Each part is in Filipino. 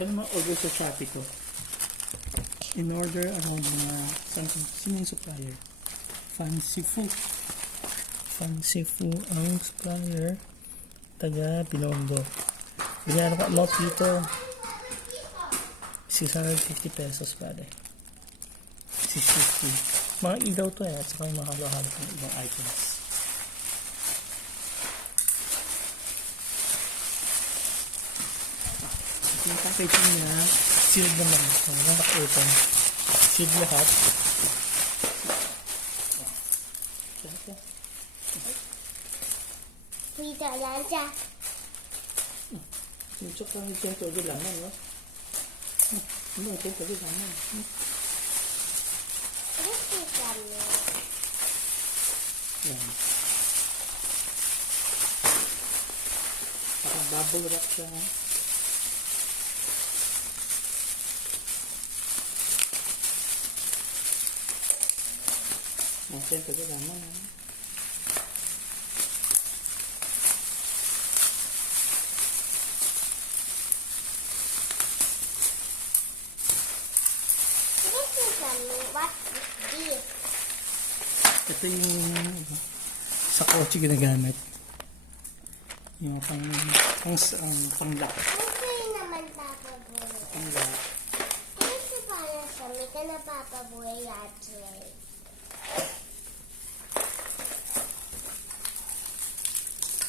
Ano mga order sa Shopee ko? In order, mga sino yung supplier? Fancy Fu ang supplier. Taga Binondo. Binayar ko amount dito. 650 pesos pare. 650. Mga ilaw to at saka yung mga halo-halo ng ibang items. Yung packaging niya, sealed naman. Naka-open. Sealed lahat. Dito lang siya. Sinusok lang yung todo laman, no? Ano ito? Todo laman. Ano siya niya? Yan. Parang bubble wrap siya. Masaya todo laman, no? What is this? Ito yung sa kotse ginagamit. Yung pang-lock. Ano naman papabuhay? Pang-lock. Ano siya para sa may ka na papabuhay actually?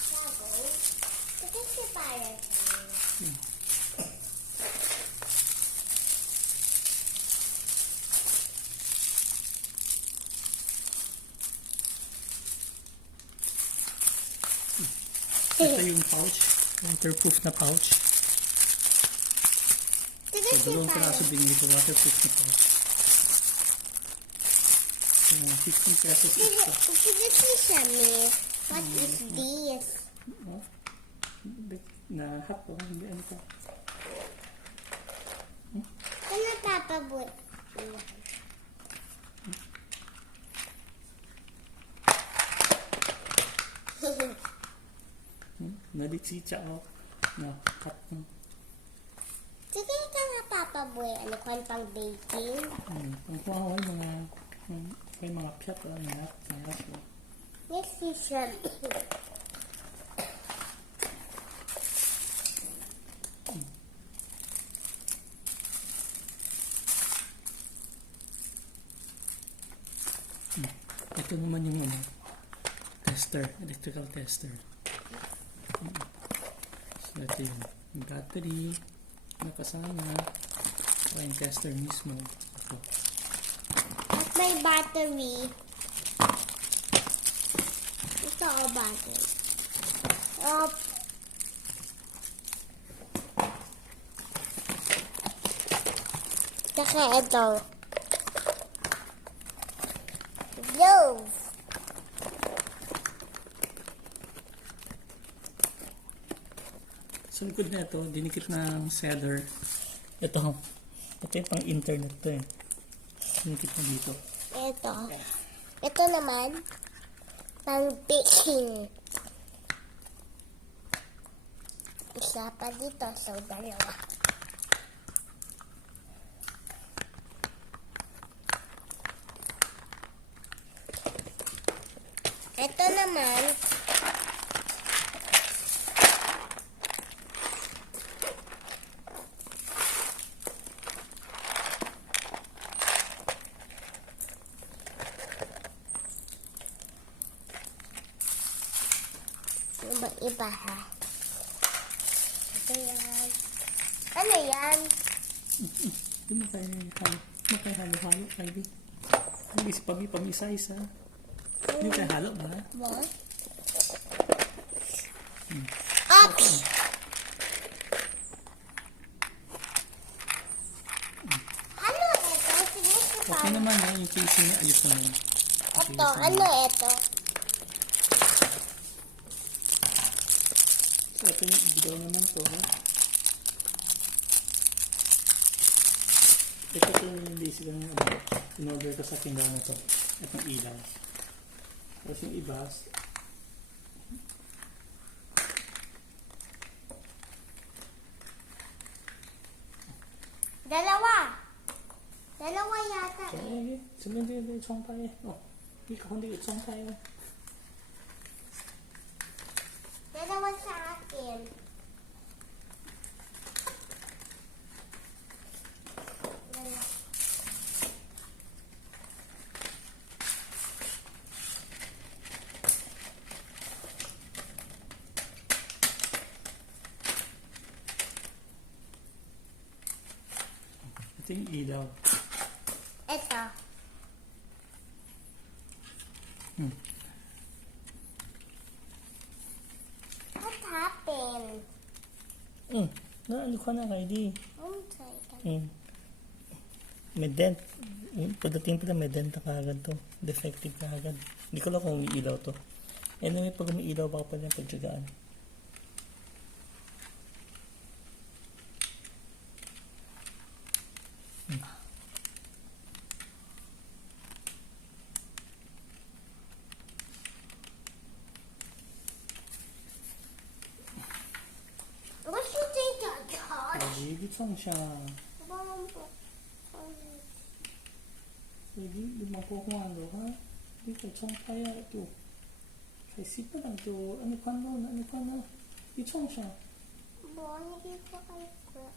Bago? Ito siya para sa may. Ito yung pouch. Waterproof na pouch. So, dalawang piraso binili ko. Waterproof na pouch. 15 pesos ito. What is this? Na hot po. Hindi ano pa. Ano papabuhay? Nalitsicha ako. Na hot mo. Sige ka nga papabuhay. Ano ka pang baking? Pang mga piyat. Next season. Ito naman yung tester. Electrical tester. So ito yung battery nakasama. Ito yung tester mismo. Ito. At may battery. Ito ang battery. Saka ito. Glove. Sa likod na ito, dinikit ng seller. Ito yung pang internet to eh. Dinikit na dito. Ito. Ito naman, pang baking. Isa pa dito, so dalawa. Ito naman, iba ha. Ito yan. Ano yan? Hindi mo kayo halo-halo, Kylie. Hindi si pami-isa-isa. Hindi mo kayo halo ba? What? Oops! Ano ito? Sinusupan. Okay naman yung casing niya ayos naman. Ito, ano ito? So ito yung ibigaw naman to. Ito yung basic ng in-order ko sa tindahan na to. Itong ilaw. Tapos yung iba, Dalawa. Dalawa yata eh. Okay, sunod yung isang tayo. Oh, hindi isang tayo. Dalawa sa akin. Dalawa. Ito yung ilaw. Ito. What happened? Naano ka na, Kylie? Sorry. May dent. Pagdating pala may dent na kagad to. Defective kagad. Hindi ko lang kung umiilaw to. Anyway, pag umiilaw baka pala yung pagtsagaan. What you think I got? Nagigit lang siya. Bawang po. Hindi, lumakukumando ha? Hindi ka, saan kaya ito? Kasi pa lang ito. Ano ka na? Itong siya. Bawang hindi ko kayo ko.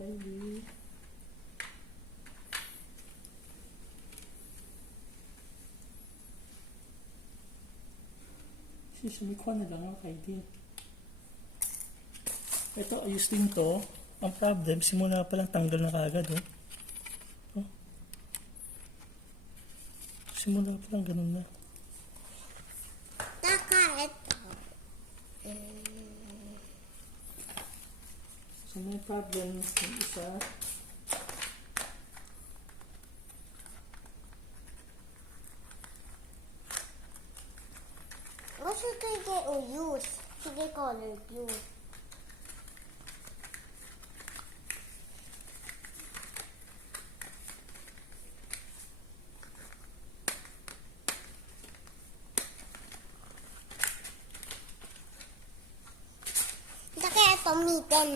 Kylie. Sumikwa na lang ako, Kylie. Ito, ayos din to. Ang problem, simula pa lang tanggal na kagad, oh. Oh. Simula pa lang, ganun na. Taka, ito. So, may problem yung isa. What should I get or use? Should I color use? Kaya ito, mitten.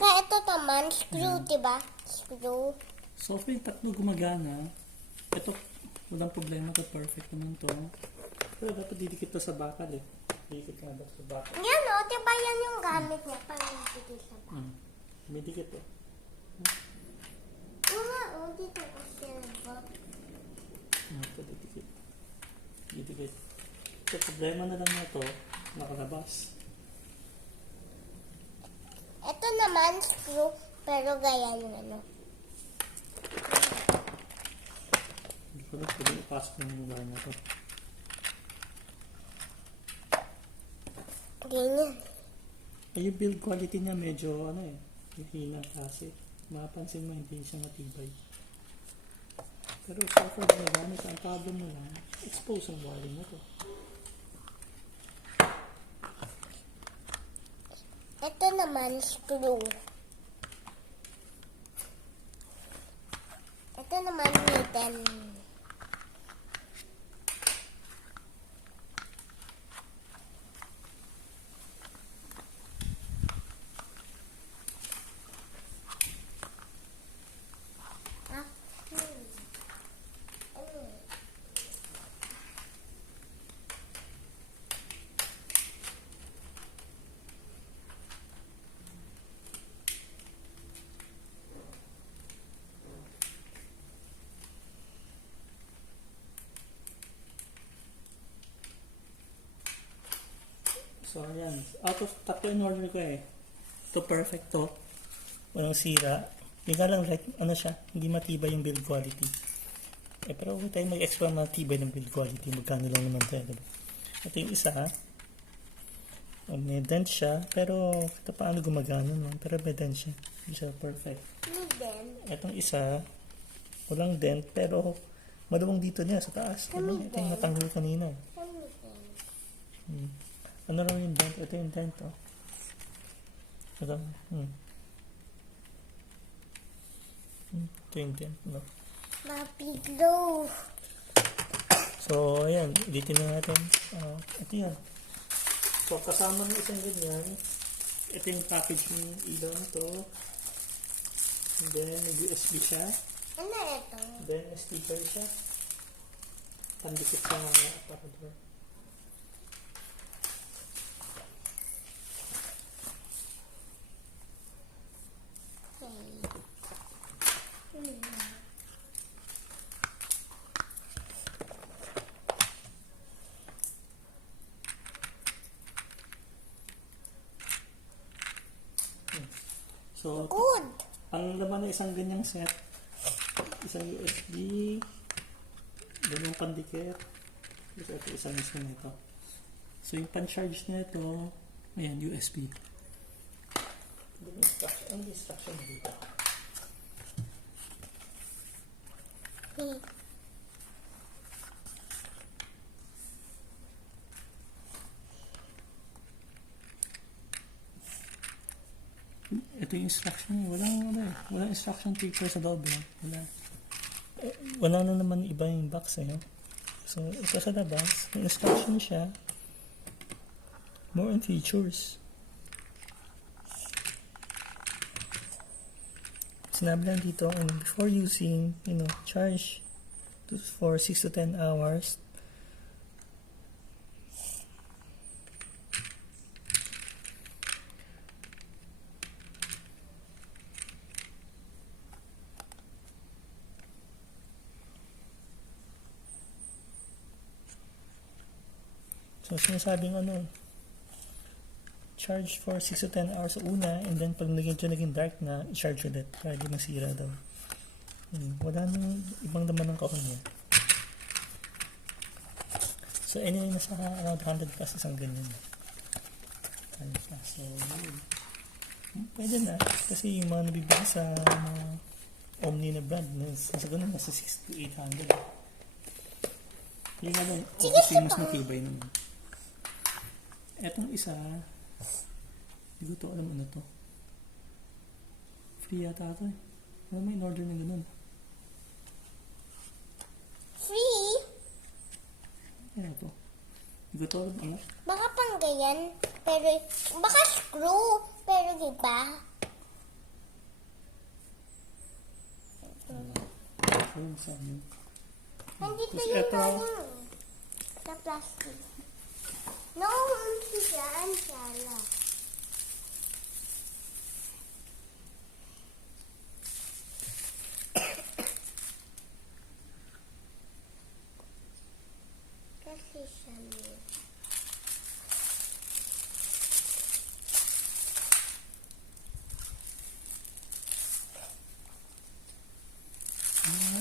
Kaya ito naman, screw, diba? Screw. So, if yung tatlo gumagana, ito, walang problema ito. Perfect naman to. Pero dapat didikit to sa bakal eh. Didikit nga dapat sa bakal. Yan o, diba yan yung gamit niya para dito sa bag. May dikit to. Oo nga, o, dito ko silver. Ito, didikit. Didikit. So, problema na lang na to, nakalabas. Ito naman, screw, pero gaya yung ano. Hindi ko na pwede ipasok ng lugar na to. Ganyan. Ay, yung build quality niya medyo, hina kasi. Mapansin mo, hindi siya matibay. Pero so far, ginagamit. Ang problem mo lang, expose ang wiring na to. Ito naman, screw. Ito naman, mitten. So, ayan. Out of tatlo in order ko eh. Ito perfect to. Walang sira. Yung nga lang, like, siya, hindi matibay yung build quality. Eh, pero huwag tayo mag-extra matibay ng build quality. Magkano lang naman tayo, diba? Ito yung isa, ha? May dent siya, pero ito paano gumagana, no? Pero may dent siya. Hindi siya perfect. May dent. Itong isa, walang dent, pero maluwang dito niya sa taas. Diba? Ito yung natanggol kanina. May dent. Ano lang yung dent? Ito yung dent, oh. Ito. Ito yung tent, no? Mapiglo. So, ayan. Editin na natin. Ito yan. So, kasama ng isang ganyan, ito yung package ng ilaw na to. And then, USB siya. Ano ito? Then, sticker siya. Pandikit sa aparador. So, Good. ang laman ng isang ganyang set, isang USB, ganyan pandikit, ito isang mismo nito. So, yung pan-charge na ito, ayan, USB. Ang instruction dito. Ito yung instruction. Walang instruction paper sa loob. Wala na naman iba yung box eh. So, ito sa labas. Yung instruction siya. More on features. Sinabi lang dito, before using, charge for 6 to 10 hours. So, sinasabing charge for 6 to 10 hours sa una, and then pag naging dark na, i-charge ulit para di masira daw. Wala nang ibang laman ng kahon niya. So, anyway, nasa around 100 plus isang ganyan. So, pwede na. Kasi yung mga nabibili sa Omni na brand, nasa 6 to 800. Yung obviously mas matibay naman. Etong isa, hindi ko to alam ano to. Free yata ito eh. Ano may in-order na ganun? Free? Ano to? Hindi ko to alam ano. Baka pang ganyan, pero baka screw, pero diba? Ayun, saan yun? Nandito Tapos yung eto, sa plastic. No, hindi dyan, sala. Kasi siya niya.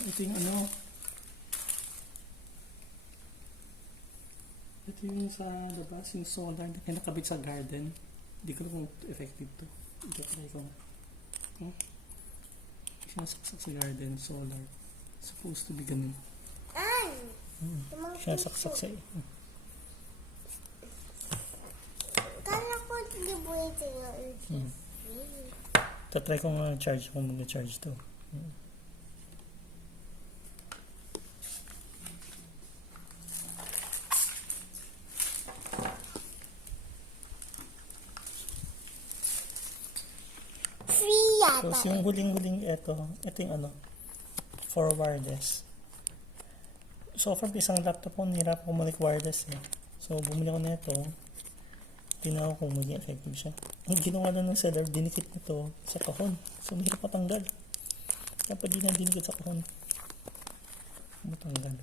ito yung ano. Ito yung sa labas, yung solar na kinakabit sa garden. Hindi ko alam kung effective to. Ito-try ko na. Sinasaksak sa garden, solar. Supposed to be ganun. Ay! Sinasaksak sa Kala ko libuete yun. Tatry ko nga charge kung mag-charge to. Free yata. Tapos yung huling-huling ito yung ano, for wireless. So far, isang laptop ko, nahirap ako mag-wireless eh. So, bumili ko na ito. Tingnan ko kung maging effective siya. Ang ginawa na ng seller, dinikit nito sa kahon. So, mahirap matanggal. Kaya pa di na dinikit sa kahon. Matanggal.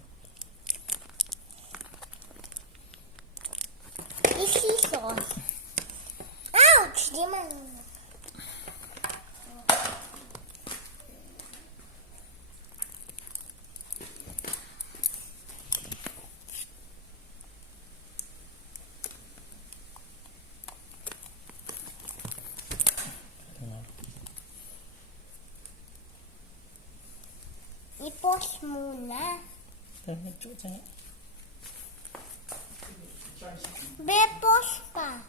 Isisos. Ouch! Di man. I-pause muna. Be, pause pa.